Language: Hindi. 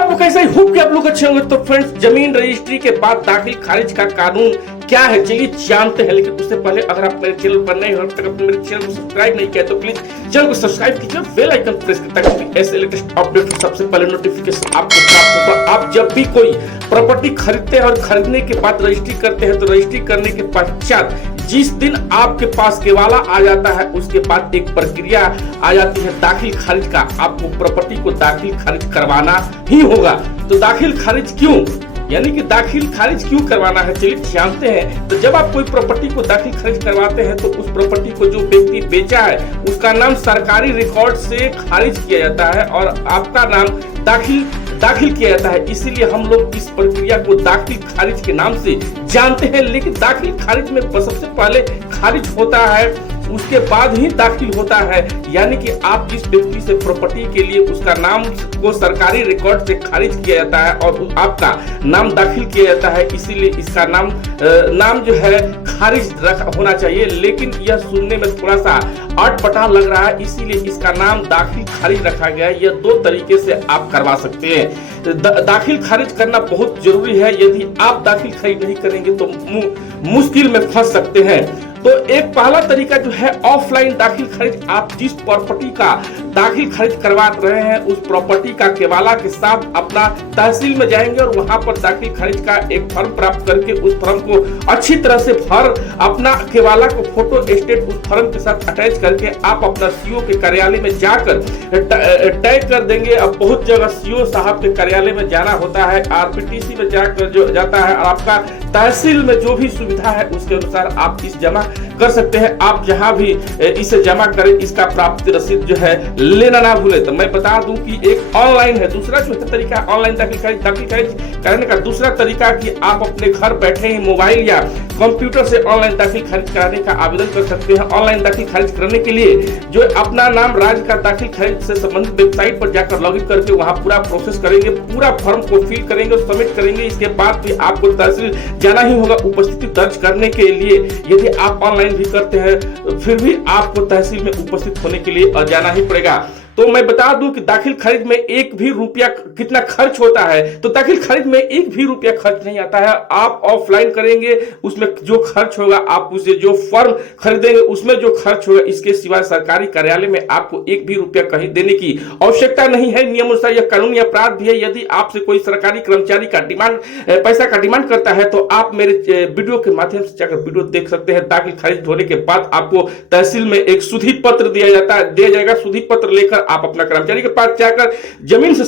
आप लोग कैसे होप कि आप लोग अच्छे होंगे। तो फ्रेंड्स, जमीन रजिस्ट्री के बाद दाखिल खारिज का कानून क्या है चलिए जानते हैं। लेकिन उससे पहले अगर आप मेरे चैनल पर नए हो, तक अपने मेरे चैनल को सब्सक्राइब नहीं किया तो प्लीज चैनल को सब्सक्राइब कीजिए, बेल आइकन प्रेस करें ताकि ऐसे लेटेस्ट अपडेट सबसे पहले नोटिफिकेशन आपको प्राप्त होगा। आप जब भी कोई प्रॉपर्टी खरीदते हैं और खरीदने के बाद रजिस्ट्री करते हैं तो रजिस्ट्री करने के पश्चात जिस दिन आपके पास केवाला आ जाता है उसके बाद एक प्रक्रिया आ जाती है दाखिल खारिज का। आपको प्रॉपर्टी को दाखिल खारिज करवाना ही होगा। तो दाखिल खारिज क्यों, यानी कि दाखिल खारिज क्यों करवाना है चलिए जानते हैं। तो जब आप कोई प्रॉपर्टी को दाखिल खारिज करवाते हैं तो उस प्रॉपर्टी को जो व्यक्ति बेचा है उसका नाम सरकारी रिकॉर्ड से खारिज किया जाता है और आपका नाम दाखिल किया जाता है। इसीलिए हम लोग इस प्रक्रिया को दाखिल खारिज के नाम से जानते हैं। लेकिन दाखिल खारिज में सबसे पहले खारिज होता है, उसके बाद ही दाखिल होता है। यानी कि आप जिस व्यक्ति से प्रॉपर्टी के लिए उसका नाम को सरकारी रिकॉर्ड से खारिज किया जाता है और आपका नाम दाखिल किया जाता है, इसीलिए इसका नाम जो है खारिज होना चाहिए। लेकिन यह सुनने में थोड़ा सा अटपटा लग रहा है, इसीलिए इसका नाम दाखिल खारिज रखा गया है। यह दो तरीके से आप करवा सकते हैं। दाखिल खारिज करना बहुत जरूरी है। यदि आप दाखिल खारिज नहीं करेंगे तो मुश्किल में फंस सकते हैं। तो एक पहला तरीका जो है ऑफलाइन दाखिल खारिज। आप जिस प्रॉपर्टी का दाखिल खारिज करवा रहे हैं उस प्रॉपर्टी का केवाला के साथ अपना तहसील में जाएंगे और वहां पर दाखिल खारिज का एक फॉर्म प्राप्त करके उस फॉर्म को अच्छी तरह से भर अपना केवाला को फोटो स्टेट उस फॉर्म के साथ अटैच करके आप अपना सीओ के कार्यालय में जाकर टैग कर देंगे। अब बहुत जगह सीओ साहब के कार्यालय में जाना होता है, आरपीटीसी में जाकर जो जाता है और आपका तहसील में जो भी सुविधा है उसके अनुसार आप इस जमा कर सकते हैं। आप जहां भी इसे जमा करें इसका प्राप्ति रसीद जो है लेना ना भूले। तो मैं बता दूं कि एक ऑनलाइन है, दूसरा जो तरीका ऑनलाइन दाखिल खारिज करने का दूसरा तरीका कि आप अपने घर बैठे ही मोबाइल या कंप्यूटर से ऑनलाइन दाखिल खारिज कराने का आवेदन कर सकते हैं। ऑनलाइन दाखिल खारिज करने के लिए जो अपना नाम राज्य का दाखिल खारिज से संबंधित वेबसाइट पर जाकर लॉगिन करके वहां पूरा प्रोसेस करेंगे, पूरा फॉर्म को फिल करेंगे और सबमिट करेंगे। इसके बाद भी आपको तहसील जाना ही होगा उपस्थिति दर्ज करने के लिए। यदि आप ऑनलाइन भी करते हैं फिर भी आपको तहसील में उपस्थित होने के लिए जाना ही पड़ेगा। तो मैं बता दूं कि दाखिल खारिज में एक भी रुपया कितना खर्च होता है, तो दाखिल खारिज में एक भी रुपया खर्च नहीं आता है। आप ऑफलाइन करेंगे उसमें जो खर्च होगा, आप उसे जो फॉर्म खरीदेंगे उसमें जो खर्च होगा, इसके सिवाय सरकारी कार्यालय में आपको एक भी रुपया कहीं देने की आवश्यकता नहीं है। नियम अनुसार यह कानूनी अपराध भी है। यदि आपसे कोई सरकारी कर्मचारी का पैसा का डिमांड करता है तो आप मेरे वीडियो के माध्यम से जाकर वीडियो देख सकते हैं। दाखिल खारिज होने के बाद आपको तहसील में एक सुधि पत्र दिया जाएगा। सुधि पत्र लेकर आप अपना कर्मचारी के पास जाकर जमीन से